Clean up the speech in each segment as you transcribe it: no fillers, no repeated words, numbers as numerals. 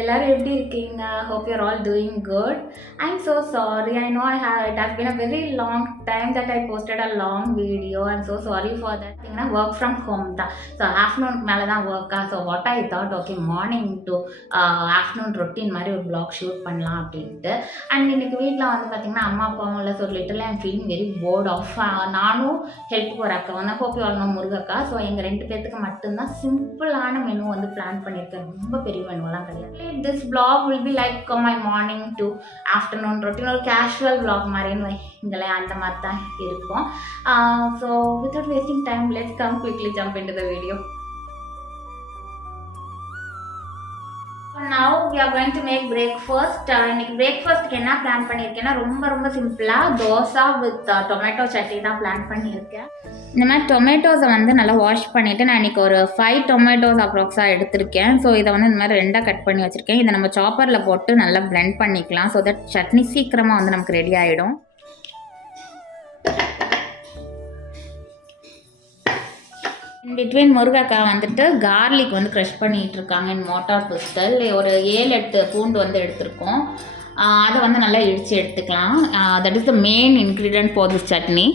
எல்லாரும் எப்படி இருக்கீங்க? Hope you're all doing good. I'm so sorry. I know it has been a very long time that I posted a long video. I'm so sorry for that. பார்த்தீங்கன்னா work from home தான். So ஆஃப்டர்நூனுக்கு மேலே தான் ஒர்க்கா. So what I thought okay morning to afternoon routine மாதிரி ஒரு block shoot பண்ணலாம் அப்படின்ட்டு. And இன்னைக்கு வீட்டில் வந்து பார்த்தீங்கன்னா அம்மா அப்பாவும் இல்லை. So little I'm feeling very bored off. நானும் ஹெல்ப் ஒரு அக்கா வந்து ஹோப் யூ ஆல் நோ முருகக்கா. ஸோ எங்கள் 2 பேர்த்துக்கு மட்டும்தான் சிம்பிளான மெனு வந்து பிளான் பண்ணியிருக்கேன். ரொம்ப பெரிய மெனுவெல்லாம் கிடையாது. This vlog will be like my morning to afternoon routine or casual vlog மாதிரின்னு வைங்களேன். அந்த மாதிரி தான் இருக்கும். So without wasting time, let's come quickly jump into the video. Now we are going to make breakfast. இன்னைக்கு பிரேக்ஃபாஸ்ட்க்கு என்ன plan பண்ணியிருக்கேன்னா ரொம்ப சிம்பிளாக தோசை வித் டொமேட்டோ சட்னி தான் பிளான் பண்ணியிருக்கேன். இந்த மாதிரி டொமேட்டோஸை வந்து நல்லா வாஷ் பண்ணிவிட்டு நான் இன்றைக்கி ஒரு 5 டொமேட்டோஸ் அப்ராக்ஸாக எடுத்திருக்கேன். ஸோ இதை வந்து இந்த மாதிரி 2 கட் பண்ணி வச்சுருக்கேன். இதை நம்ம சாப்பரில் போட்டு நல்லா பிளெண்ட் பண்ணிக்கலாம். ஸோ தட் சட்னி சீக்கிரமாக வந்து நமக்கு ரெடி ஆகிடும். இன் பிட்வீன் முருகக்கா வந்துட்டு கார்லிக் வந்து க்ரஷ் பண்ணிகிட்டு இருக்காங்க. இன் மோட்டார் பிஸ்டல் ஒரு 7-8 பூண்டு வந்து எடுத்திருக்கோம். அதை வந்து நல்லா இடித்து எடுத்துக்கலாம். That is the main ingredient for this chutney.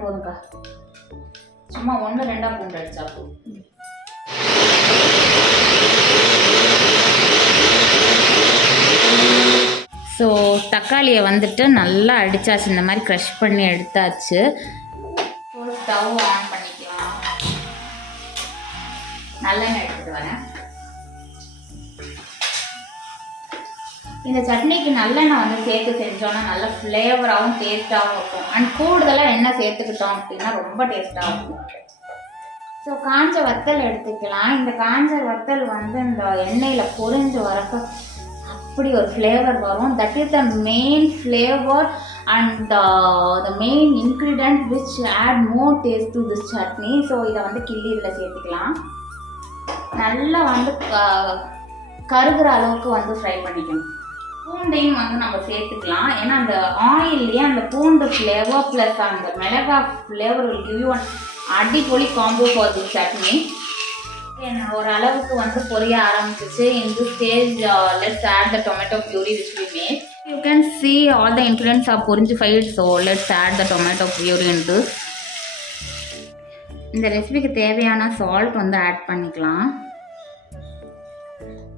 போதுங்கக்கா. சும்மா 1-2 பூண்டு அடிச்சா போதும். ஸோ தக்காளியை வந்துட்டு நல்லா அடித்தாச்சு. இந்த மாதிரி க்ரஷ் பண்ணி எடுத்தாச்சு. ஸ்டவ் ஆன் பண்ணிக்கலாம். நல்லெண்ணெய் எடுத்துட்டு வரேன். இந்த சட்னிக்கு நல்லெண்ணெய் வந்து சேர்த்து செஞ்சோன்னா நல்ல ஃப்ளேவராகவும் டேஸ்ட்டாகவும் இருக்கும். அண்ட் கூடுதலாக எண்ணெய் சேர்த்துக்கிட்டோம் அப்படின்னா ரொம்ப டேஸ்ட்டாக இருக்கும். ஸோ காஞ்ச வத்தல் எடுத்துக்கலாம். இந்த காஞ்ச வத்தல் வந்து இந்த எண்ணெயில் பொரிஞ்சு வரப்போ அப்படி ஒரு ஃப்ளேவர் வரும். That is the main flavour and the main ingredient which add more taste to this chutney. So இதை வந்து கிள்ளி இதில் சேர்த்துக்கலாம். நல்லா வந்து கருகிற அளவுக்கு வந்து ஃப்ரை பண்ணிக்கணும். பூண்டையும் வந்து நம்ம சேர்த்துக்கலாம். ஏன்னா அந்த ஆயில்லையே அந்த பூண்டு ஃப்ளேவர் ப்ளஸ் அந்த மிளகா flavour will give you an அடிப்பொலி காம்போ ஃபார் திஸ் சட்னி. ஒரு அளவுக்கு வந்து பொரிய ஆரம்பிச்சிச்சு. In this stage let's add the tomato puree which we made. You can see all the ingredients are பொரிஞ்சிஃபைட். So let's add the tomato puree in this. இந்த ரெசிபிக்கு தேவையான salt வந்து ஆட் பண்ணிக்கலாம்.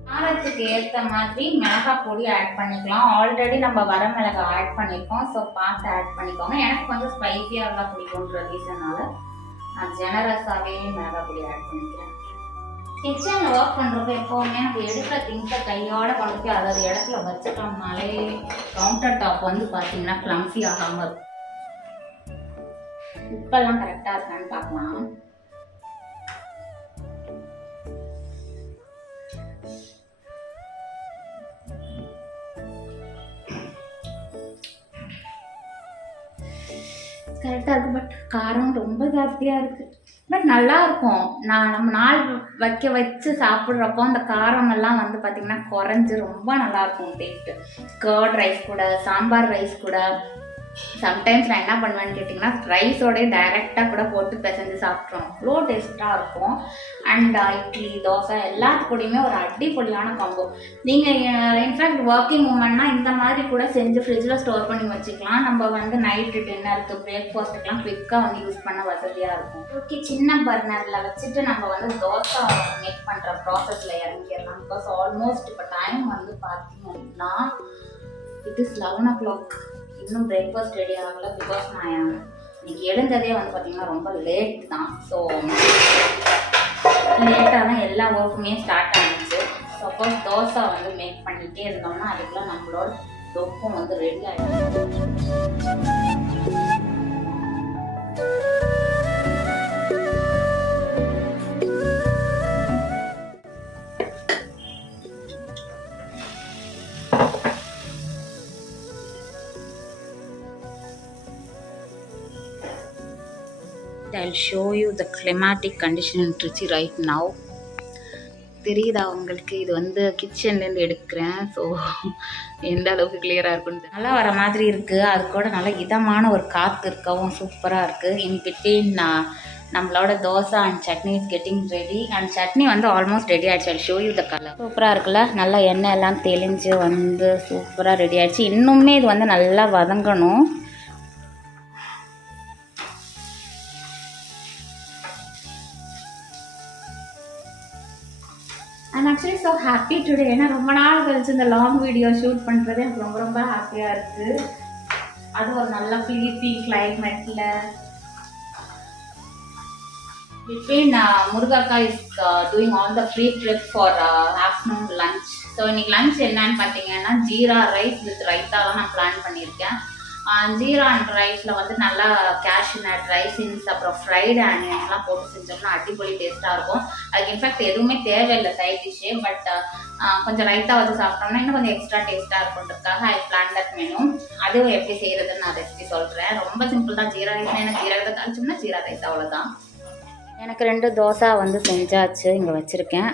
காரத்துக்கு ஏற்ற மாதிரி மிளகாய் பொடி ஆட் பண்ணிக்கலாம். ஆல்ரெடி நம்ம வர மிளகாய் ஆட் பண்ணியிருக்கோம். ஸோ பார்த்து ஆட் பண்ணிக்கோங்க. எனக்கு கொஞ்சம் ஸ்பைஸியாக இருந்தால் பிடிக்குன்ற ரீசனால் நான் ஜெனரஸாகவே மிளகாய் பொடி ஆட் பண்ணிக்கிறேன். கிச்சனில் ஒர்க் பண்ணுறப்ப எப்போவுமே நம்ம எடுக்கிற திங்ஸை கையோட கொண்டு போய் அதாவது இடத்துல வச்சுட்டோம்னாலே கவுண்டர் டாப் வந்து பார்த்தீங்கன்னா கிளம்ஸி ஆகாமல் இருக்கும். உப்பெல்லாம் கரெக்டாக இருக்கான்னு பார்க்கலாம். கரெக்டாக இருக்குது. பட் காரம் ரொம்ப ஜாஸ்தியாக இருக்குது. பட் நல்லாயிருக்கும். நம்ம நாள் வச்சு சாப்பிட்றப்போ அந்த காரமெல்லாம் வந்து பார்த்திங்கன்னா குறைஞ்சி ரொம்ப நல்லாயிருக்கும் டேஸ்ட்டு. கர்ட் ரைஸ் கூட சாம்பார் ரைஸ் கூட சம்டைம்ஸ் நான் என்ன பண்ணுவேன்னு கேட்டிங்கன்னா ரைஸோடய டைரெக்டாக கூட போட்டு பிசைஞ்சு சாப்பிட்றோம். அவ்வளோ டேஸ்ட்டாக இருக்கும். அண்ட் இட்லி தோசை எல்லாத்துக்கூடையுமே ஒரு அடிப்பொலியான காம்போ. நீங்கள் இன்ஃபேக்ட் ஒர்க்கிங் உமன்னா இந்த மாதிரி கூட செஞ்சு ஃப்ரிட்ஜில் ஸ்டோர் பண்ணி வச்சுக்கலாம். நம்ம வந்து நைட்டு டின்னருக்கு பிரேக்ஃபாஸ்ட்டுக்கெலாம் குவிக்காக வந்து யூஸ் பண்ண வசதியாக இருக்கும். ஓகே, சின்ன பர்னரில் வச்சுட்டு நம்ம வந்து தோசை மேக் பண்ணுற ப்ராசஸில் இறங்கிடலாம். பிகாஸ் ஆல்மோஸ்ட் இப்போ டைம் வந்து பார்த்தீங்கன்னா இட் இஸ் 11 o'clock. இன்னும் பிரேக்ஃபாஸ்ட் ரெடி ஆகலை. பிகாஸ் நான் இன்னைக்கு எழுந்ததே வந்து பார்த்திங்கன்னா ரொம்ப லேட் தான். ஸோ லேட்டாக தான் எல்லா ஒர்க்குமே ஸ்டார்ட் ஆகிடுச்சு. சப்போஸ் தோசை வந்து மேக் பண்ணிகிட்டே இருந்தோம்னா அதுக்குள்ள நம்மளோட தொப்பும் வந்து ரெடி ஆகிடும். I'll show you the climatic condition in Trichy right now. தெரியுதா உங்களுக்கு? இது வந்து கிச்சன்லேருந்து எடுக்கிறேன். ஸோ எந்த அளவுக்கு கிளியராக இருக்குன்னு நல்லா வர மாதிரி இருக்குது. அது கூட நல்லா இதமான ஒரு காற்று இருக்கவும் சூப்பராக இருக்குது. இன் பிட்வீன் நம்மளோட dosa and chutney is getting ready. And chutney வந்து ஆல்மோஸ்ட் ரெடி ஆகிடுச்சு. I show you the colour. சூப்பராக இருக்குல்ல, நல்லா எண்ணெய் எல்லாம் தெளிஞ்சு வந்து சூப்பராக ரெடி ஆகிடுச்சு. இன்னுமே இது வந்து நல்லா வதங்கணும். I'm actually so happy today. ஏன்னா ரொம்ப நாள் கழிச்சு இந்த லாங் வீடியோ ஷூட் பண்ணுறது எனக்கு ரொம்ப ரொம்ப ஹாப்பியாக இருக்குது. அது ஒரு நல்ல Philippe கிளைமேட்டில். Between Murugakka is doing all the pre-prep for afternoon lunch. So இன்னைக்கு லஞ்ச் என்னன்னு பார்த்தீங்கன்னா ஜீரா ரைஸ் வித் ரைத்தா தான் நான் பிளான் பண்ணியிருக்கேன். ஜீரா அண்ட் ரைஸில் வந்து நல்லா கேஷ்யூ நட், ரைசின்ஸ், அப்புறம் ஃப்ரைடு ஆனியன்ஸ்லாம் போட்டு செஞ்சோம்னா அடிப்பொலி டேஸ்ட்டாக இருக்கும். அதுக்கு இன்ஃபேக்ட் எதுவுமே தேவையில்லை சைட் டிஷ்ஷே. பட் கொஞ்சம் ரைத்தா வச்சு சாப்பிட்டோம்னா இன்னும் கொஞ்சம் எக்ஸ்ட்ரா டேஸ்ட்டாக இருக்குன்றதுக்காக ஐ பிளான் தட் மெனு. அதுவும் எப்படி செய்கிறதுன்னு நான் ரெசிபி சொல்கிறேன். ரொம்ப சிம்பிள் தான். ஜீரா ரைஸ்னால் எனக்கு ஜீரகத்தை தாளிச்சோம்னா ஜீரா ரைஸ், அவ்வளோதான். எனக்கு 2 தோசை வந்து செஞ்சாச்சு, இங்கே வச்சுருக்கேன்.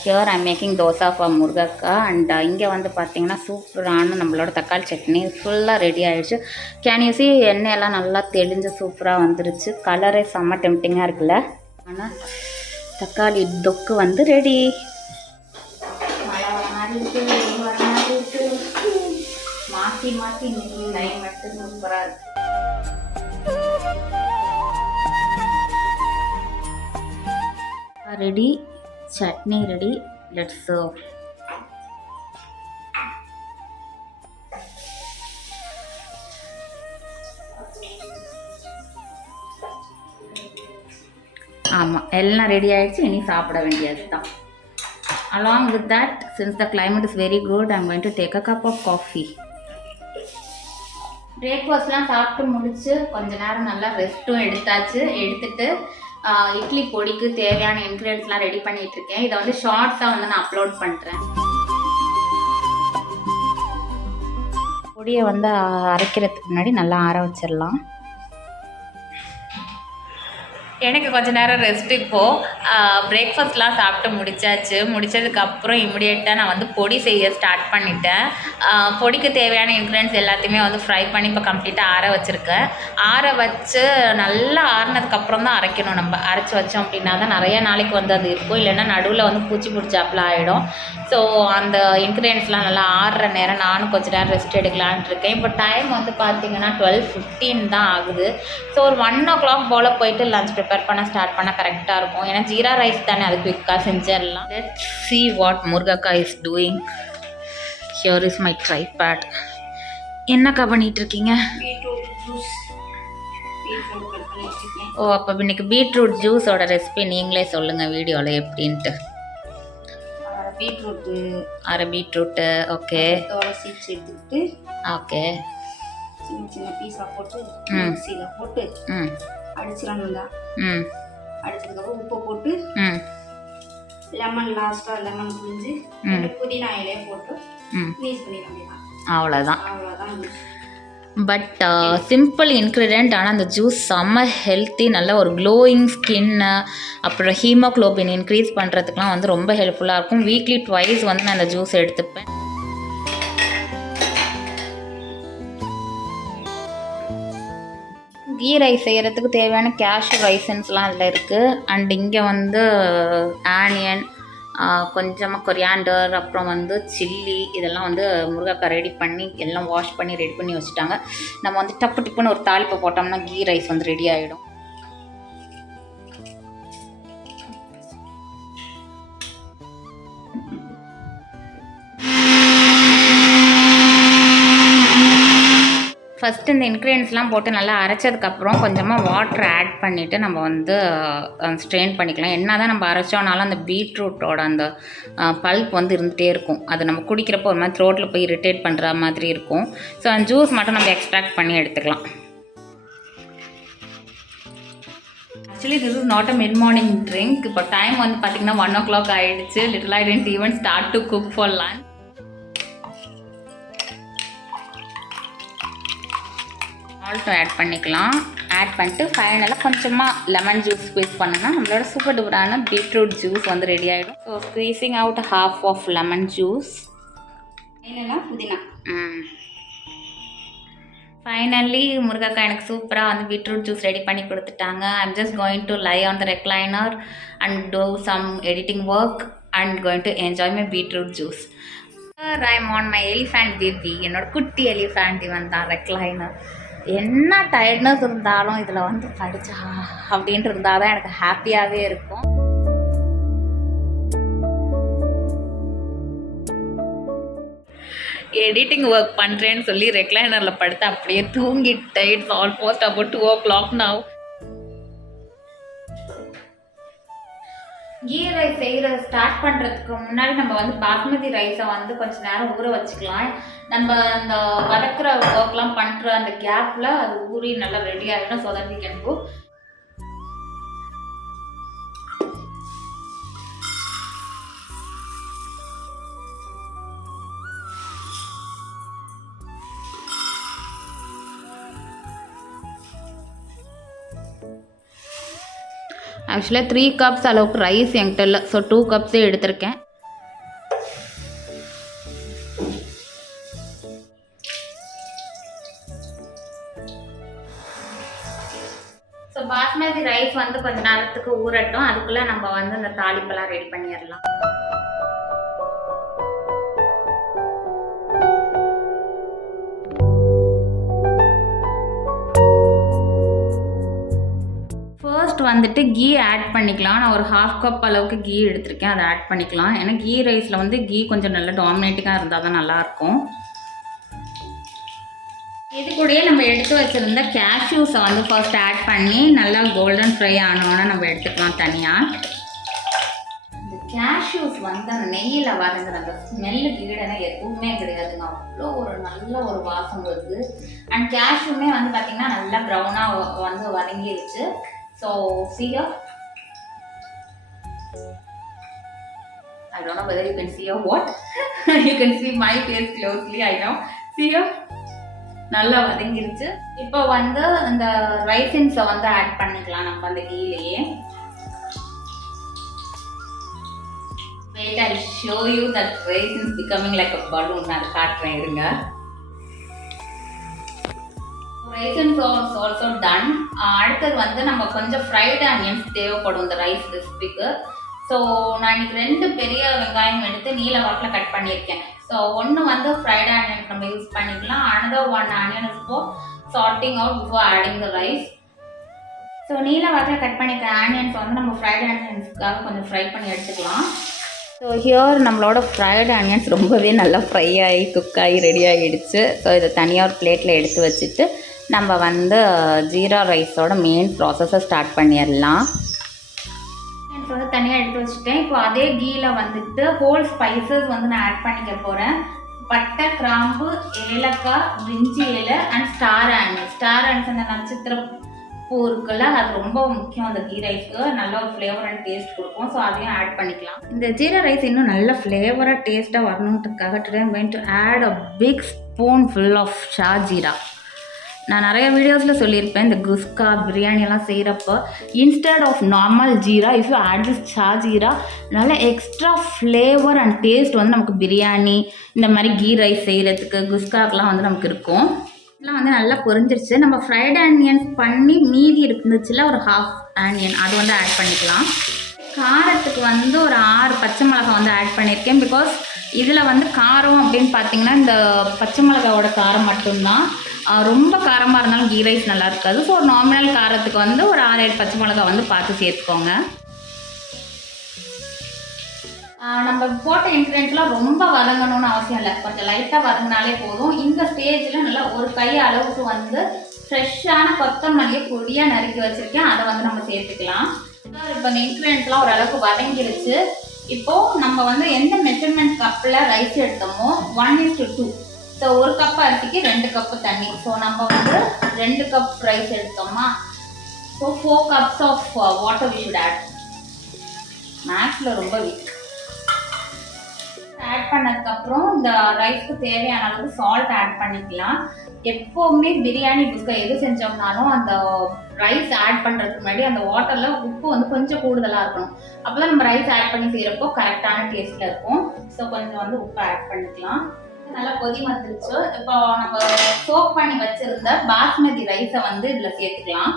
Here I making dosa for முருகக்கா. அண்ட் இங்கே வந்து பார்த்திங்கன்னா சூப்பரான நம்மளோட தக்காளி சட்னி ஃபுல்லாக ரெடி ஆகிடுச்சு. கேன் யூ சி, எண்ணெயெல்லாம் நல்லா தெளிஞ்சு சூப்பராக வந்துருச்சு. கலரே செம்ம டெம்டிங்காக இருக்குல்ல. ஆனால் தக்காளி தொக்கு வந்து ரெடி. மாற்றி மாற்றி கிளைமேட்டு சூப்பராக இருக்குது. Ready, chutney ready, let's serve. ஆமாம், எல்லாம் ரெடி ஆகிடுச்சு. இனி சாப்பிட வேண்டியது தான். Along with that, since the climate is very good, I'm going to take a cup of coffee. பிரேக்ஃபாஸ்ட்லாம் சாப்பிட்டு முடிச்சு கொஞ்ச நேரம் நல்லா ரெஸ்ட்டும் எடுத்தாச்சு. எடுத்துட்டு இட்லி பொடிக்கு தேவையான இன்க்ரீடியன்ஸ்லாம் ரெடி பண்ணிட்டு இருக்கேன். இதை வந்து ஷார்ட்ஸாக வந்து நான் அப்லோட் பண்ணுறேன். பொடியை வந்து அரைக்கிறதுக்கு முன்னாடி நல்லா ஆற வச்சிடலாம். எனக்கு கொஞ்ச நேரம் ரெஸ்ட். இப்போது பிரேக்ஃபாஸ்ட்லாம் சாப்பிட்டு முடித்ததுக்கப்புறம் இமிடியேட்டாக நான் வந்து பொடி செய்ய ஸ்டார்ட் பண்ணிட்டேன். பொடிக்கு தேவையான இன்க்ரீடியன்ஸ் எல்லாத்தையுமே வந்து ஃப்ரை பண்ணி இப்போ கம்ப்ளீட்டாக ஆற வச்சுருக்கேன். ஆற வச்சு நல்லா ஆறினதுக்கப்புறம் தான் அரைக்கணும். நம்ம அரைச்சி வச்சோம் அப்படின்னா தான் நிறைய நாளைக்கு வந்து அது இருக்கும். இல்லைன்னா நடுவில் வந்து பூச்சி பிடிச்சாப்பில் ஆகிடும். ஸோ அந்த இன்க்ரீடியன்ஸ்லாம் நல்லா ஆறுற நேரம் நானும் கொஞ்சம் நேரம் ரெஸ்ட் எடுக்கலான்ட்டு இருக்கேன். இப்போ டைம் வந்து பார்த்திங்கன்னா 12:15 தான் ஆகுது. ஸோ ஒரு 1 o'clock போல் போயிட்டு லஞ்ச் ப்ரிப்பேர் பண்ண ஸ்டார்ட் பண்ணால் கரெக்டாக இருக்கும். ஏன்னா ஜீரா ரைஸ் தானே, அது குயிக்காக செஞ்சிடலாம். Let's see what Murugakka is doing. Here is my tripod. என்னக்கா பண்ணிட்டு இருக்கீங்க? ஓ, அப்போ இன்னைக்கு பீட்ரூட் ஜூஸோட ரெசிபி நீங்களே சொல்லுங்கள் வீடியோவில் எப்படின்ட்டு. அரை பீட்ரூட்டு. ஓகே, சீட்ஸ் எடுத்துக்கிட்டு ஓகே சின்ன சின்ன பீஸாக போட்டு மிக்ஸியில் போட்டு அடிச்சிடணும் தான். அடிச்சதுக்கப்புறம் உப்பு போட்டு லெமன் லாஸ்ட்டாக லெமன் புழிஞ்சு புதினா இலையை போட்டு மிக்ஸ் பண்ணிட வேண்டியதான். அவ்வளோதான். அவ்வளோதான். பட் சிம்பிள் இன்க்ரீடியண்ட், ஆனால் அந்த ஜூஸ் செம்ம ஹெல்த்தி. நல்ல ஒரு க்ளோயிங் ஸ்கின்னு, அப்புறம் ஹீமோக்ளோபின் இன்க்ரீஸ் பண்ணுறதுக்குலாம் வந்து ரொம்ப ஹெல்ப்ஃபுல்லாக இருக்கும். வீக்லி ட்வைஸ் வந்து நான் அந்த ஜூஸ் எடுத்துப்பேன். கீ ரைஸ் செய்கிறதுக்கு தேவையான கேஷ்யூ ரைசன்ஸ்லாம் அதில் இருக்குது. அண்ட் இங்கே வந்து ஆனியன், கொஞ்சமாக கொரியாண்டர், அப்புறம் வந்து சில்லி, இதெல்லாம் வந்து முருகக்கா ரெடி பண்ணி எல்லாம் வாஷ் பண்ணி ரெடி பண்ணி வச்சுட்டாங்க. நம்ம வந்து டப்பு டிப்புன்னு ஒரு தாளிப்பை போட்டோம்னா கீ ரைஸ் வந்து ரெடி ஆகிடும். ஃபஸ்ட்டு இந்த இன்க்ரீடியன்ஸ்லாம் போட்டு நல்லா அரைச்சதுக்கப்புறம் கொஞ்சமாக வாட்டர் ஆட் பண்ணிவிட்டு நம்ம வந்து ஸ்ட்ரெயின் பண்ணிக்கலாம். என்ன தான் நம்ம அரைச்சோனாலும் அந்த பீட்ரூட்டோட அந்த பல்ப் வந்து இருந்துகிட்டே இருக்கும். அது நம்ம குடிக்கிறப்போ ஒரு மாதிரி த்ரோட்டில் போய் இரிட்டேட் பண்ணுற மாதிரி இருக்கும். ஸோ அந்த ஜூஸ் மட்டும் நம்ம எக்ஸ்ட்ராக்ட் பண்ணி எடுத்துக்கலாம். Actually this is not a mid morning drink. இப்போ டைம் வந்து பார்த்திங்கன்னா 1 o'clock ஆகிடுச்சு. Little I didn't even start to cook for lunch. சால்ட்டும் ஆட் பண்ணிக்கலாம். ஆட் பண்ணிட்டு ஃபைனலாக கொஞ்சமாக லெமன் ஜூஸ் ஸ்குவீஸ் பண்ணோன்னா நம்மளோட சூப்பர் டூப்பரான பீட்ரூட் ஜூஸ் வந்து ரெடி ஆகிடும். So squeezing out half of lemon juice. ஃபைனலாக புதினா. ஃபைனலி முருகக்கா எனக்கு சூப்பராக வந்து பீட்ரூட் ஜூஸ் ரெடி பண்ணி கொடுத்துட்டாங்க. I'm just going to lie on the recliner and do some editing work and going to enjoy my beetroot juice. I'm on my elephant baby. என்னோட குட்டி elephant இவன் தான் ரெக்லைனர். என்ன டயர்ட்னஸ் இருந்தாலும் இதில் வந்து படித்தா அப்படின்ட்டு இருந்தால் தான் எனக்கு ஹாப்பியாகவே இருக்கும். எடிட்டிங் ஒர்க் பண்ணுறேன்னு சொல்லி ரெக்லைனரில் படுத்து அப்படியே தூங்கிட்டேன். It's almost about 2 o'clock now. Ghee rice செய்கிற ஸ்டார்ட் பண்ணுறதுக்கு முன்னாடி நம்ம வந்து பாஸ்மதி ரைஸை வந்து கொஞ்சம் நேரம் ஊற வச்சுக்கலாம். நம்ம அந்த வதக்குற ஒர்க்லாம் பண்ணுற அந்த கேப்பில் அது ஊறி நல்லா ரெடி ஆகிடும். So that we can cook. ஆக்சுவலாக 3 cups அளவுக்கு ரைஸ் என்கிட்ட இல்லை. ஸோ 2 cups எடுத்திருக்கேன். ஸோ பாஸ்மதி ரைஸ் வந்து கொஞ்ச நேரத்துக்கு ஊறட்டும். அதுக்குள்ளே நம்ம வந்து இந்த தாளிப்பெல்லாம் ரெடி பண்ணிடலாம். வந்துட்டு கீ ஆட் பண்ணிக்கலாம். நான் ஒரு 1/2 cup அளவுக்கு கீ எடுத்திருக்கேன். அதை ஆட் பண்ணிக்கலாம். ஏன்னா கீ ரைஸில் வந்து கீ கொஞ்சம் நல்லா டாமினேட்டிங்காக இருந்தால் தான் நல்லாயிருக்கும். இது கூடயே நம்ம எடுத்து வச்சுருந்த கேஷ்யூஸை வந்து ஃபர்ஸ்ட் ஆட் பண்ணி நல்லா கோல்டன் ஃப்ரை ஆனோன்னு நம்ம எடுத்துக்கலாம் தனியாக. இந்த கேஷ்யூஸ் வந்து அந்த நெய்யில் வதங்குற அந்த ஸ்மெல்லு கீழே எதுவுமே கிடையாதுங்க. அவ்வளோ ஒரு நல்ல ஒரு வாசம் வருது. அண்ட் கேஷ்யூமே வந்து பார்த்திங்கன்னா நல்லா ப்ரௌனாக வந்து வதங்கிடுச்சு. So see here, I don't know whether you can see or what. You can see my face closely. I know. See here, நல்லா வதங்கிருச்சு. இப்போ வந்து இந்த ரைசின்ஸை வந்து ஆட் பண்ணிக்கலாம் நம்ம அந்த கீழேயே. Wait, I'll show you that raisins becoming like a balloon. நான் காட்டுறேன் இருங்க. Raisins are also done. அடுத்தது வந்து நம்ம கொஞ்சம் ஃப்ரைட் ஆனியன்ஸ் தேவைப்படும் இந்த ரைஸ் ரெசிபிக்கு. ஸோ நான் இன்னைக்கு 2 பெரிய வெங்காயம் எடுத்து நீல வாக்கில் கட் பண்ணியிருக்கேன். ஸோ ஒன்று வந்து ஃப்ரைட் ஆனியன் நம்ம யூஸ் பண்ணிக்கலாம். another one onion is for sorting out before adding the rice. So நீல வாக்கில் கட் பண்ணிக்க ஆனியன்ஸ் வந்து நம்ம ஃப்ரைட் ஆனியன்ஸ்க்காக கொஞ்சம் ஃப்ரை பண்ணி எடுத்துக்கலாம். ஸோ ஹியர் நம்மளோட ஃப்ரைட் ஆனியன்ஸ் ரொம்பவே நல்லா ஃப்ரை ஆகி குக் ஆகி ரெடி ஆகிடுச்சு. ஸோ இதை தனியாக ஒரு பிளேட்டில் எடுத்து வச்சுட்டு நம்ம வந்து ஜீரா ரைஸோட மெயின் ப்ராசஸை ஸ்டார்ட் பண்ணிடலாம். எனக்கு வந்து தனியாக எடுத்து வச்சுட்டேன். இப்போ அதே கீழே வந்துட்டு ஹோல் ஸ்பைசஸ் வந்து நான் ஆட் பண்ணிக்க போகிறேன். பட்டை, கிராம்பு, ஏலக்காய், பிரிஞ்சி இலை அண்ட் ஸ்டார் ஆனியன்ஸ் அந்த நட்சத்திர பூ இருக்குல்ல, அது ரொம்ப முக்கியம் அந்த கீ ரைஸ்க்கு. நல்ல ஒரு ஃப்ளேவர் அண்ட் டேஸ்ட் கொடுக்கும். ஸோ அதையும் ஆட் பண்ணிக்கலாம். இந்த ஜீரா ரைஸ் இன்னும் நல்ல ஃப்ளேவராக டேஸ்ட்டாக வரணுன்றதுக்காக today I'm going to add a big spoonful of shah jeera. நான் நிறைய வீடியோஸில் சொல்லியிருப்பேன், இந்த குஸ்கா பிரியாணியெல்லாம் செய்கிறப்போ instead of normal jeera if you add this shah jeera நல்ல எக்ஸ்ட்ரா ஃப்ளேவர் அண்ட் டேஸ்ட் வந்து நமக்கு பிரியாணி இந்த மாதிரி கீ ரைஸ் செய்கிறதுக்கு குஸ்காக்கெலாம் வந்து நமக்கு இருக்கும். இதெல்லாம் வந்து நல்லா பொரிஞ்சிருச்சு. நம்ம ஃப்ரைட் ஆனியன்ஸ் பண்ணி மீதி இருந்துச்சுல ஒரு 1/2 ஆனியன் அது வந்து ஆட் பண்ணிக்கலாம். காரத்துக்கு வந்து ஒரு 6 பச்சை மிளகாய் வந்து ஆட் பண்ணியிருக்கேன். பிகாஸ் இதில் வந்து காரம் அப்படின்னு பார்த்தீங்கன்னா இந்த பச்சை மிளகாவோட காரம் மட்டும்தான். ரொம்ப காரமாக இருந்தாலும் கீ ரைஸ் நல்லா இருக்காது. ஸோ ஒரு நார்மல் காரத்துக்கு வந்து ஒரு 6-7 பச்சை மிளகாய் வந்து பார்த்து சேர்த்துக்கோங்க. நம்ம போட்ட இன்க்ரீடியன்ட்ஸ்லாம் ரொம்ப வதங்கணும்னு அவசியம் இல்லை. கொஞ்சம் லைட்டாக வதங்கினாலே போதும். இந்த ஸ்டேஜில் நல்லா ஒரு கை அளவுக்கு வந்து ஃப்ரெஷ்ஷான கொத்தமல்லியை பொடியாக நறுக்கி வச்சுருக்கேன். அதை வந்து நம்ம சேர்த்துக்கலாம். இப்போ இந்த இன்க்ரீடியன்ட்ஸ்லாம் ஓரளவுக்கு வதங்கிடுச்சு. இப்போது நம்ம வந்து எந்த மெஷர்மெண்ட் கப்பில் ரைஸ் எடுத்தோமோ 1:2. ஸோ 1 கப் அரிசிக்கு 2 கப்பு தண்ணி. ஸோ நம்ம வந்து 2 கப் ரைஸ் எடுத்தோமா, so 4 cups of water we should add. மேக்ஸில் ரொம்ப வீக். ஆட் பண்ணதுக்கப்புறம் இந்த ரைஸ்க்கு தேவையான அளவுக்கு சால்ட் ஆட் பண்ணிக்கலாம். எப்போவுமே பிரியாணி குஸ்கா எது செஞ்சோம்னாலும் அந்த ரைஸ் ஆட் பண்ணுறதுக்கு முன்னாடி அந்த வாட்டரில் உப்பு வந்து கொஞ்சம் கூடுதலாக இருக்கணும். அப்போ தான் நம்ம ரைஸ் ஆட் பண்ணி செய்கிறப்போ கரெக்டான டேஸ்ட்டில் இருக்கும். ஸோ கொஞ்சம் வந்து உப்பு ஆட் பண்ணிக்கலாம். நல்லா கொதி வந்துருச்சு. இப்போ நம்ம சோக் பண்ணி வச்சிருந்த பாஸ்மதி ரைஸை வந்து இதுல சேர்த்துக்கலாம்.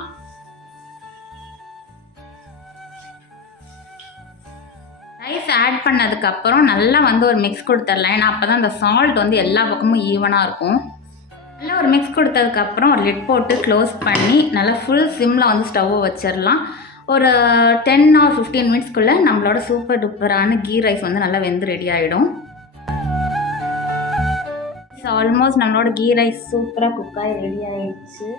ரைஸ் ஆட் பண்ணதுக்கு அப்புறம் நல்லா வந்து ஒரு மிக்ஸ் கொடுத்துடலாம். ஏன்னா அப்பதான் அந்த சால்ட் வந்து எல்லா பக்கமும் ஈவனா இருக்கும். நல்லா ஒரு மிக்ஸ் கொடுத்ததுக்கப்புறம் ஒரு லிட் போட்டு க்ளோஸ் பண்ணி நல்லா ஃபுல் சிம்மில் வந்து ஸ்டவ்வை வச்சிடலாம். ஒரு 10 or 15 மினிட்ஸ்க்குள்ளே நம்மளோட சூப்பர் டூப்பரான கீ ரைஸ் வந்து நல்லா வெந்து ரெடி ஆகிடும். ஸோ ஆல்மோஸ்ட் நம்மளோட கீ ரைஸ் சூப்பராக குக்காகி ரெடி ஆகிடுச்சு.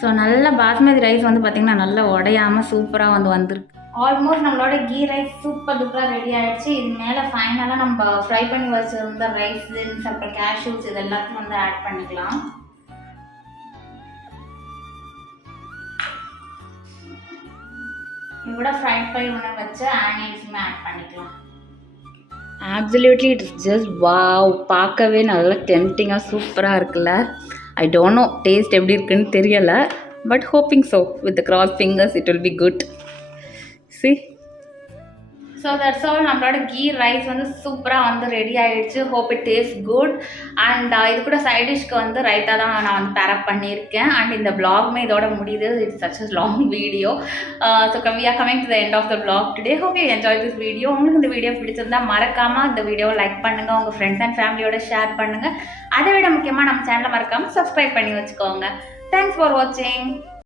ஸோ நல்லா பாஸ்மதி ரைஸ் வந்து பார்த்திங்கன்னா நல்லா உடையாமல் சூப்பராக வந்து வந்திருக்கு. ஆல்மோஸ்ட் நம்மளோட கீ ரைஸ் சூப்பர் டூப்பராக ரெடி ஆகிடுச்சு. இது மேலே ஃபைனலாக நம்ம ஃப்ரை பண்ணி வச்சுருந்த ரைஸ், அப்புறம் கேஷ்யூஸ் இது எல்லாத்தையும் வந்து ஆட் பண்ணிக்கலாம். இது கூட ஃப்ரைட் பண்ணி ஒன்று வச்சு ஆனியன்ஸுமே ஆட் பண்ணிக்கலாம். Absolutely it's just wow. பார்க்கவே நல்லா டெம்டிங்காக சூப்பராக இருக்குல்ல. ஐ டோன்ட் நோ டேஸ்ட் எப்படி இருக்குன்னு தெரியலை, but hoping so with cross fingers it will be good. See? So that's all. நம்மளோட கீ ரைஸ் வந்து சூப்பராக வந்து ரெடி ஆகிடுச்சு. Hope it taste good. And இது கூட சைட் டிஷ்க்கு வந்து ரைட்டாக தான் நான் வந்து பேரப் பண்ணியிருக்கேன். அண்ட் இந்த vlogமே இதோட முடியுது. It's such a long video. So we are coming to the end of the vlog today. Hope you enjoy this video. உங்களுக்கு இந்த வீடியோ பிடிச்சிருந்தா மறக்காமல் இந்த வீடியோவை லைக் பண்ணுங்கள், உங்கள் ஃப்ரெண்ட்ஸ் அண்ட் ஃபேமிலியோட ஷேர் பண்ணுங்கள். அதை விட முக்கியமாக நம்ம சேனலை மறக்காமல் சப்ஸ்கிரைப் பண்ணி வச்சுக்கோங்க. தேங்க்ஸ் ஃபார் வாட்சிங்.